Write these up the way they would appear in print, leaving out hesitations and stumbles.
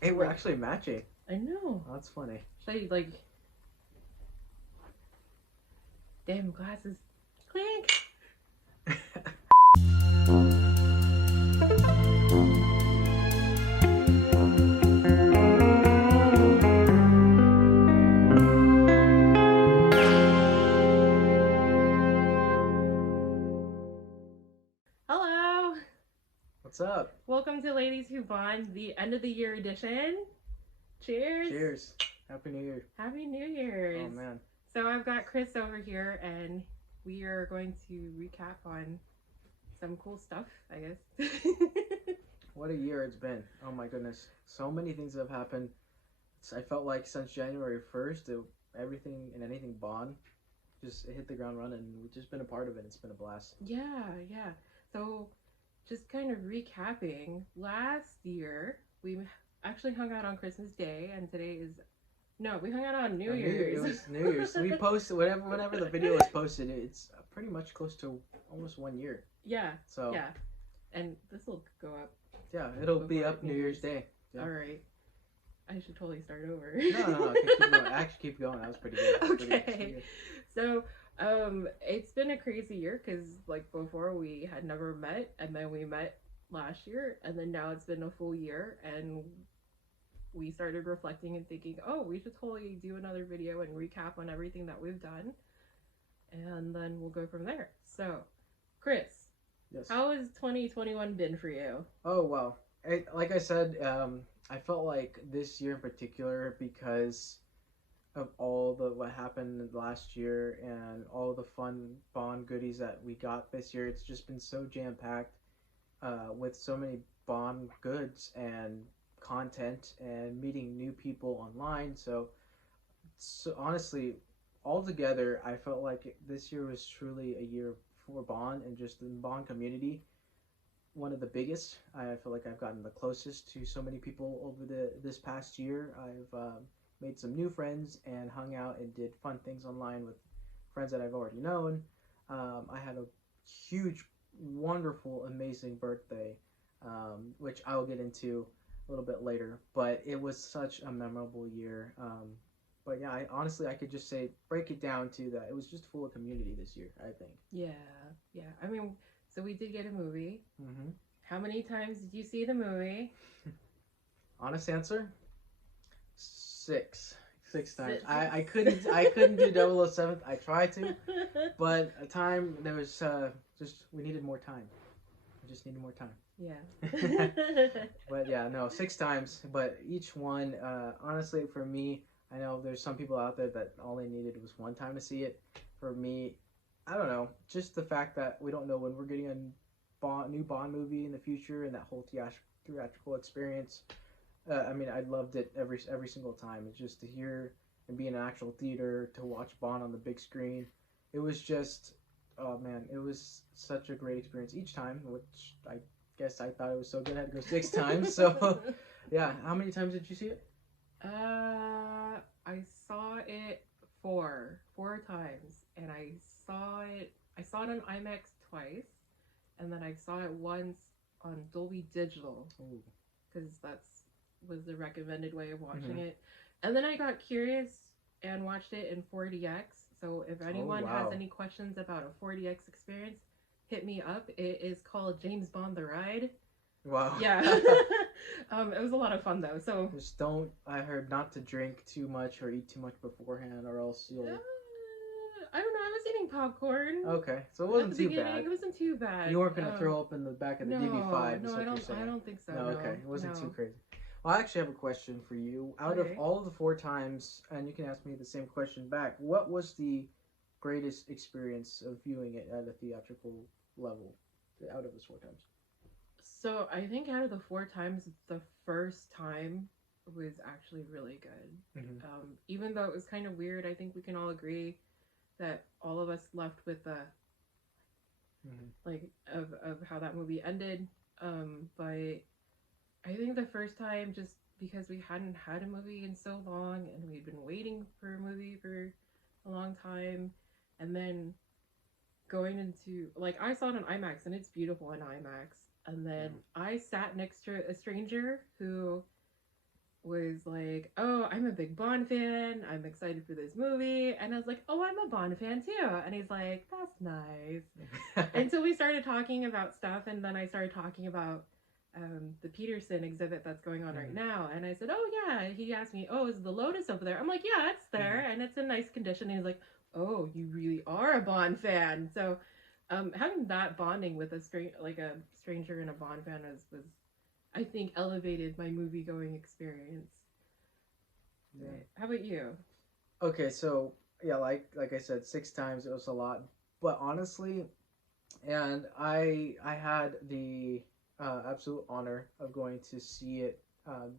Hey, we're actually matching. I know. Oh, that's funny. Should I like damn glasses? Clink. Hello. What's up? Welcome to Ladies Who Bond, the end of the year edition. Cheers. Cheers. Happy New Year. Happy New Year's. Oh man. So I've got Chris over here, and we are going to recap on some cool stuff, I guess. What a year it's been. Oh my goodness. So many things have happened. I felt like since January 1st, everything and anything Bond just hit the ground running. We've just been a part of it. It's been a blast. Yeah. So just kind of recapping, last year we actually hung out on Christmas Day, and today is no, we hung out on New Year's. It was New Year's. So we posted whenever the video was posted. It's pretty much close to almost 1 year. Yeah. So yeah, and this will go up. Yeah, it'll be up New Year's Day. Yeah. All right. I should totally start over. No. Keep going. Actually, keep going. That was pretty good. Okay. Pretty good. So, it's been a crazy year because, like, before we had never met, and then we met last year, and then now it's been a full year, and we started reflecting and thinking, oh, we should totally do another video and recap on everything that we've done, and then we'll go from there. So, Chris, yes. How has 2021 been for you? Oh, well, like I said, I felt like this year in particular, because of all what happened last year and all the fun Bond goodies that we got this year, it's just been so jam packed with so many Bond goods and content and meeting new people online. So honestly, altogether, I felt like this year was truly a year for Bond and just the Bond community. One of the biggest. I feel like I've gotten the closest to so many people over this past year. I've made some new friends and hung out and did fun things online with friends that I've already known. I had a huge, wonderful, amazing birthday, which I'll get into a little bit later. But it was such a memorable year. But yeah, honestly, I could just say break it down to that. It was just full of community this year, I think. Yeah. I mean, so we did get a movie. Mm-hmm. How many times did you see the movie? Honest answer, six times. I couldn't do 007. I tried to, but a time there was just we needed more time. We just needed more time. Yeah. But yeah, no, 6 times. But each one, honestly, for me, I know there's some people out there that all they needed was one time to see it. For me, I don't know. Just the fact that we don't know when we're getting a new Bond movie in the future and that whole theatrical experience. I mean, I loved it every single time. It's just to hear and be in an actual theater to watch Bond on the big screen. It was just, oh man, it was such a great experience each time. Which I guess I thought it was so good I had to go 6 times. So yeah, how many times did you see it? I saw it four times, and I saw it on IMAX twice, and then I saw it once on Dolby Digital because that's was the recommended way of watching it. And then I got curious and watched it in 4DX. So if anyone has any questions about a 4DX experience, hit me up. It is called James Bond: The Ride. Wow. Yeah. It was a lot of fun though. So just don't. I heard not to drink too much or eat too much beforehand, or else you'll. I don't know. I was eating popcorn. Okay, so it wasn't too bad. It wasn't too bad. You weren't gonna throw up in the back of the DB5. No, I don't think so. No, okay, it wasn't too crazy. Well, I actually have a question for you. Out of all of the 4 times, and you can ask me the same question back. What was the greatest experience of viewing it at a theatrical level? Out of those 4 times. So I think out of the 4 times, the first time was actually really good. Mm-hmm. Even though it was kind of weird, I think we can all agree that all of us left with a like of how that movie ended. But I think the first time, just because we hadn't had a movie in so long and we'd been waiting for a movie for a long time, and then going into, like, I saw it in IMAX and it's beautiful in IMAX, and then I sat next to a stranger who was like, "Oh, I'm a big Bond fan. I'm excited for this movie." And I was like, "Oh, I'm a Bond fan too." And he's like, "That's nice." Until we started talking about stuff, and then I started talking about the Peterson exhibit that's going on right now. And I said, "Oh yeah." He asked me, "Oh, is the Lotus over there?" I'm like, "Yeah, it's there, and it's in nice condition." And he's like, "Oh, you really are a Bond fan." So, having that bonding with a stranger and a Bond fan was I think elevated my movie going experience. Yeah. How about you? Okay, so yeah, like I said, 6 times it was a lot, but honestly, and I had the absolute honor of going to see it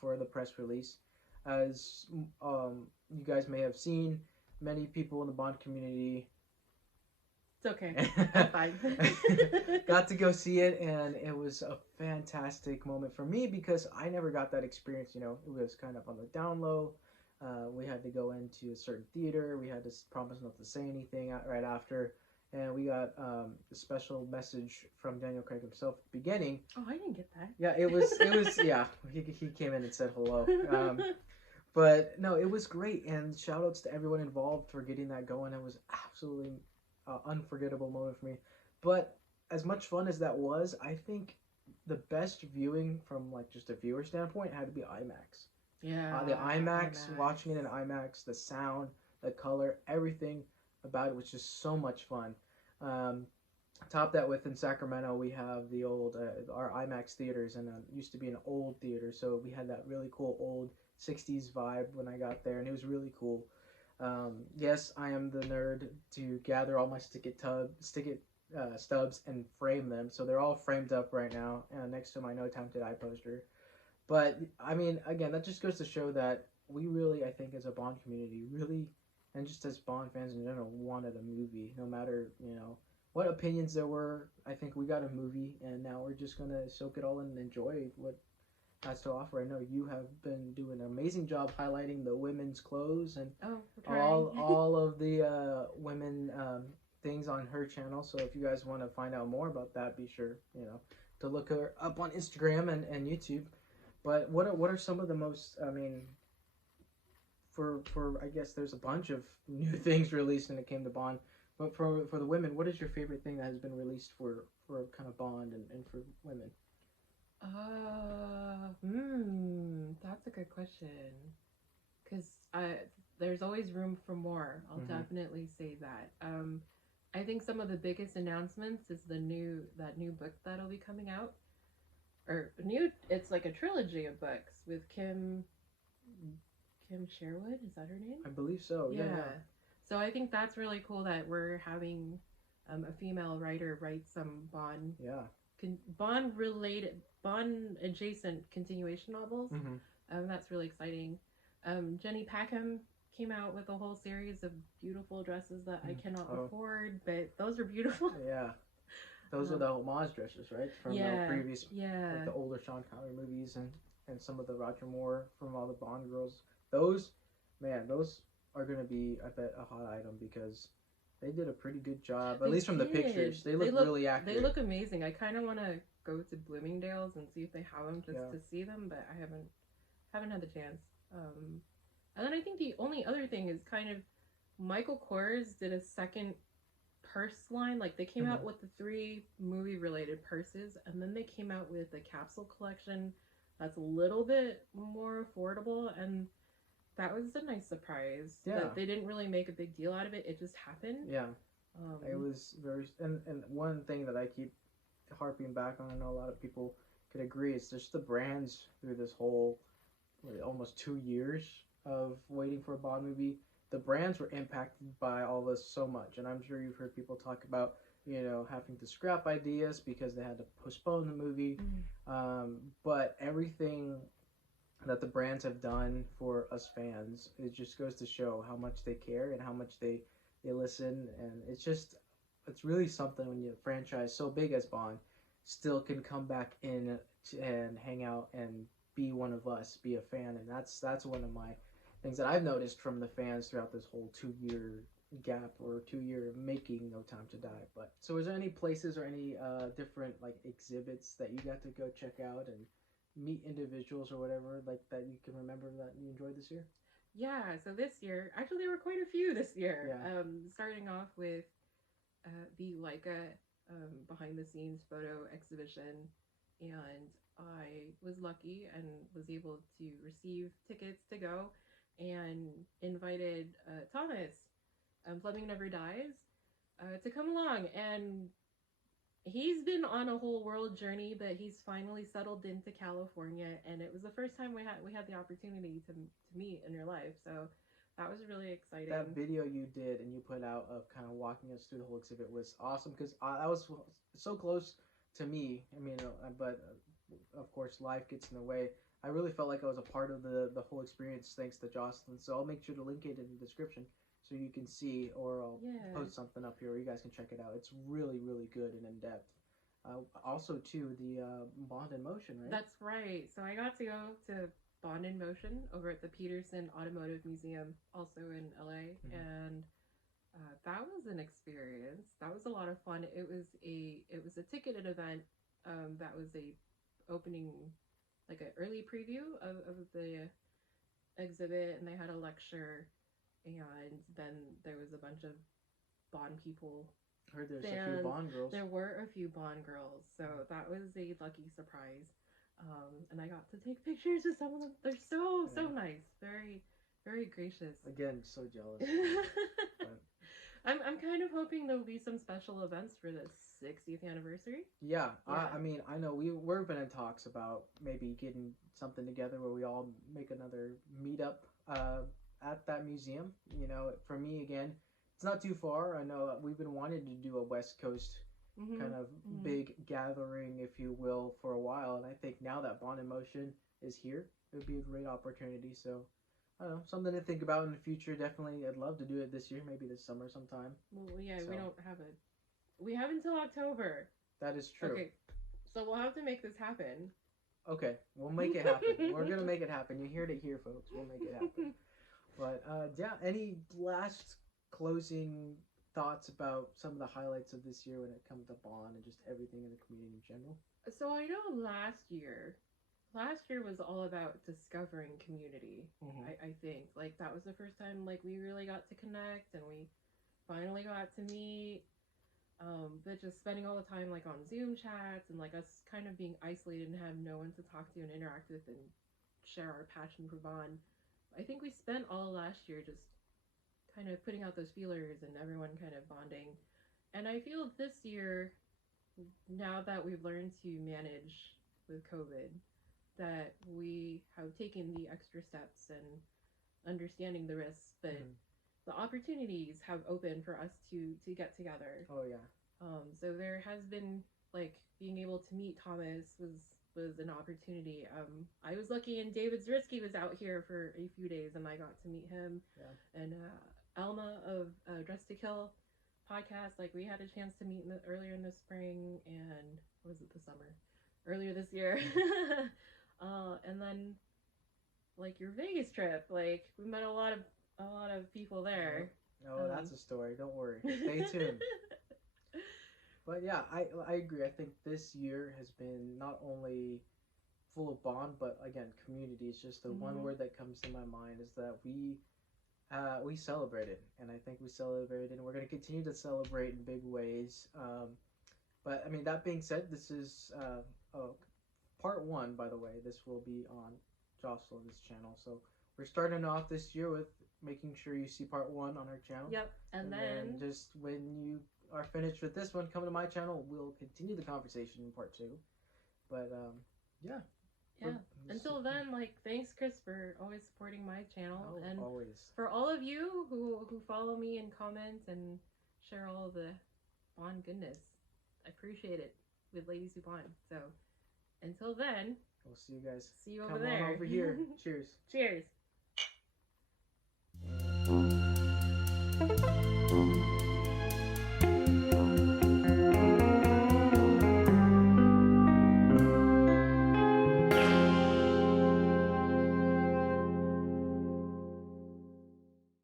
for the press release, as you guys may have seen, many people in the Bond community It's okay. I'm fine. got to go see it, and it was a fantastic moment for me because I never got that experience. You know, it was kind of on the down low. We had to go into a certain theater. We had to promise not to say anything right after, and we got a special message from Daniel Craig himself at the beginning. Oh, I didn't get that. Yeah, it was yeah. He came in and said hello. But no, it was great, and shout outs to everyone involved for getting that going. It was absolutely unforgettable moment for me. But as much fun as that was, I think the best viewing from like just a viewer standpoint had to be IMAX. Yeah. The IMAX, IMAX. watching it in IMAX, the sound, the color, everything about it was just so much fun. Um, Top that with in Sacramento, we have the old our IMAX theaters, and it used to be an old theater, so we had that really cool old '60s vibe when I got there, and it was really cool. Yes, I am the nerd to gather all my sticket stubs and frame them, so they're all framed up right now next to my No Time to Die poster. But I mean, again, that just goes to show that we really, I think, as a Bond community, really, and just as Bond fans in general, wanted a movie. No matter what opinions there were, I think we got a movie, and now we're just gonna soak it all in and enjoy what has to offer. I know you have been doing an amazing job highlighting the women's clothes and all of the women things on her channel. So if you guys want to find out more about that, be sure to look her up on Instagram and YouTube. But what are some of the most? I mean, for I guess there's a bunch of new things released when it came to Bond. But for the women, what is your favorite thing that has been released for kind of Bond and for women? That's a good question. Cause there's always room for more. I'll definitely say that. I think some of the biggest announcements is that new book that'll be coming out, or new. It's like a trilogy of books with Kim Sherwood. Is that her name? I believe so. Yeah. Yeah. So I think that's really cool that we're having a female writer write some Bond. Yeah. Bond related, Bond adjacent continuation novels. That's really exciting. Jenny Packham came out with a whole series of beautiful dresses that I cannot afford, but those are beautiful. Yeah. Those are the homage dresses, right? From the previous, like the older Sean Connery movies and some of the Roger Moore from all the Bond girls. Those are going to be, I bet, a hot item because they did a pretty good job, at least from the pictures. They look really accurate. They look amazing. I kind of want to go to Bloomingdale's and see if they have them just to see them, but I haven't had the chance. And then I think the only other thing is kind of Michael Kors did a second purse line. Like they came out with the 3 movie related purses, and then they came out with a capsule collection that's a little bit more affordable, and that was a nice surprise. Yeah. That they didn't really make a big deal out of it. It just happened. Yeah. It was very and one thing that I keep harping back on, I know a lot of people could agree, it's just the brands through this whole almost 2 years of waiting for a Bond movie. The brands were impacted by all this so much, and I'm sure you've heard people talk about having to scrap ideas because they had to postpone the movie. But everything that the brands have done for us fans, it just goes to show how much they care and how much they listen, and it's really something when you franchise so big as Bond still can come back in and hang out and be one of us, be a fan, and that's one of my things that I've noticed from the fans throughout this whole 2 year gap or 2 year making No Time to Die. But so, is there any places or any different like exhibits that you got to go check out and meet individuals or whatever like that you can remember that you enjoyed this year? Yeah, so this year, actually, there were quite a few this year. Yeah. Starting off with the Leica behind the scenes photo exhibition, and I was lucky and was able to receive tickets to go and invited Thomas, Fleming Never Dies, to come along. And he's been on a whole world journey, but he's finally settled into California, and it was the first time we had the opportunity to meet in real life. So that was really exciting. That video you did and you put out of kind of walking us through the whole exhibit was awesome because I was so close to me. I mean, but of course life gets in the way. I really felt like I was a part of the whole experience thanks to Jocelyn. So I'll make sure to link it in the description so you can see, or I'll post something up here where you guys can check it out. It's really good and in depth. Also, too, the Bond in Motion, right? That's right. So I got to go to Bond in Motion over at the Peterson Automotive Museum, also in LA, and that was an experience. That was a lot of fun. It was a ticketed event. That was a opening, like an early preview of the exhibit, and they had a lecture, and then there was a bunch of Bond people. I heard there's a few Bond girls. There were a few Bond girls, so that was a lucky surprise. And I got to take pictures with some of them. They're so nice, very gracious. Again, so jealous. I'm kind of hoping there'll be some special events for the 60th anniversary. Yeah. I mean, I know we've been in talks about maybe getting something together where we all make another meetup at that museum. You know, for me again, it's not too far. I know we've been wanting to do a West Coast kind of big gathering, if you will, for a while, and I think now that Bond in Motion is here, it would be a great opportunity. So I don't know, something to think about in the future. Definitely, I'd love to do it this year, maybe this summer sometime. Well, yeah, so. We have until October. That is true. Okay, so we'll have to make this happen. Okay, we'll make it happen. We're gonna make it happen. You heard it here, folks. We'll make it happen. But yeah, any last closing thoughts about some of the highlights of this year when it comes to Bond and just everything in the community in general? So I know last year was all about discovering community. I think like that was the first time like we really got to connect and we finally got to meet. But just spending all the time like on Zoom chats and like us kind of being isolated and have no one to talk to and interact with and share our passion for Bond. I think we spent all last year just kind of putting out those feelers and everyone kind of bonding. And I feel this year, now that we've learned to manage with COVID, that we have taken the extra steps and understanding the risks, but the opportunities have opened for us to get together. Oh yeah. So there has been like being able to meet Thomas was an opportunity. I was lucky and David Zrisky was out here for a few days and I got to meet him. Yeah. And Elma of Dress to Kill podcast, like we had a chance to meet earlier in the spring and was it the summer? Earlier this year. And then like your Vegas trip, like we met a lot of people there. Oh, that's a story. Don't worry. Stay tuned. But yeah, I agree. I think this year has been not only full of Bond, but again, community. It's just the one word that comes to my mind is that we celebrated, and I think we celebrated, and we're going to continue to celebrate in big ways. But I mean, that being said, this is part one, by the way. This will be on Jocelyn's channel. So we're starting off this year with making sure you see part one on our channel. Yep, and then just when you are finished with this one, come to my channel. We'll continue the conversation in part two. But yeah. Yeah. Until then, like, thanks, Chris, for always supporting my channel. Oh, and always. For all of you who follow me and comment and share all of the Bond goodness. I appreciate it with Ladies Who Bond. So, until then. We'll see you guys. See you over there. Come on over here. Cheers. Cheers.